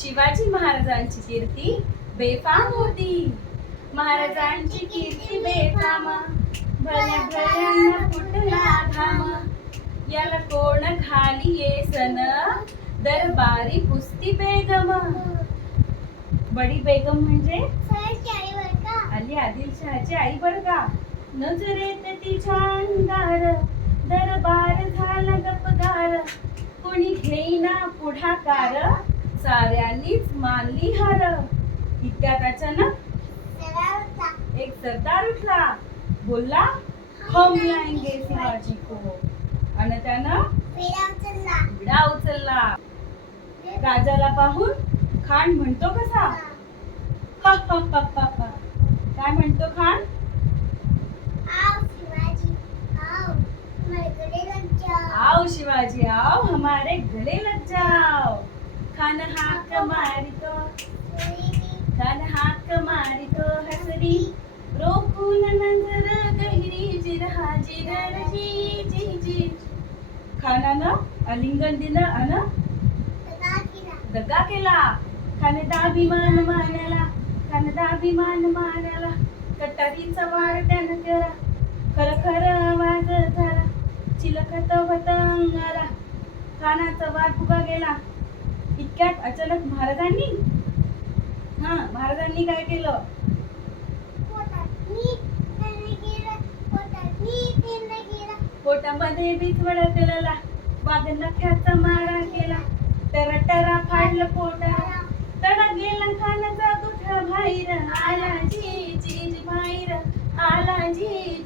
शिवाजी महाराजांची कीर्ती बेफाम होती. महाराजांची कीर्ती बेफाम, भल्या भल्यांना फुटला घाम. याला कोण घाली येसन, दरबारी पुस्ती बेगम. बडी बेगम म्हणजे अली आदिलशहाची आई बर का. नजरेत तिच्या अंगार, दरबार झाला गपगार. कोणी घेईना पुढाकार, साऱ्यांनीच मानली हार. इतक्यात अचानक एक सरदार उठला, बोलला हम लाएंगे शिवाजी को. आणि त्यानं विडा उचलला. राजाला पाहून खान म्हणतो कसा, काय म्हणतो खान? आओ शिवाजी आओ, हमारे गले लग जाओ. खान हाक मारितो, खान हाक मारितो हसरी. रोखून नजर गहिरी, जिरहा जिरर जी जी जी. खानानं आलिंगन दिलं अन दगा केला. खाने दाभिमान मानाला, खाने दाभिमान मानाला. कटारीचा वार त्यानं केला, खर खर आवाज झाला. चिलखत होत अंगाला, खानाचा वार फुगा गेला. इतक्यात अचानक महाराजांनी काय केलं? पोटामध्ये बिचवड केलेला, वाघ नख्याचा मारा केला. टरा टरा फाडलं पोटाला, तडा गेला खानाचा गुठा बाहेर. आला जी जी जी बाहेर, आला जी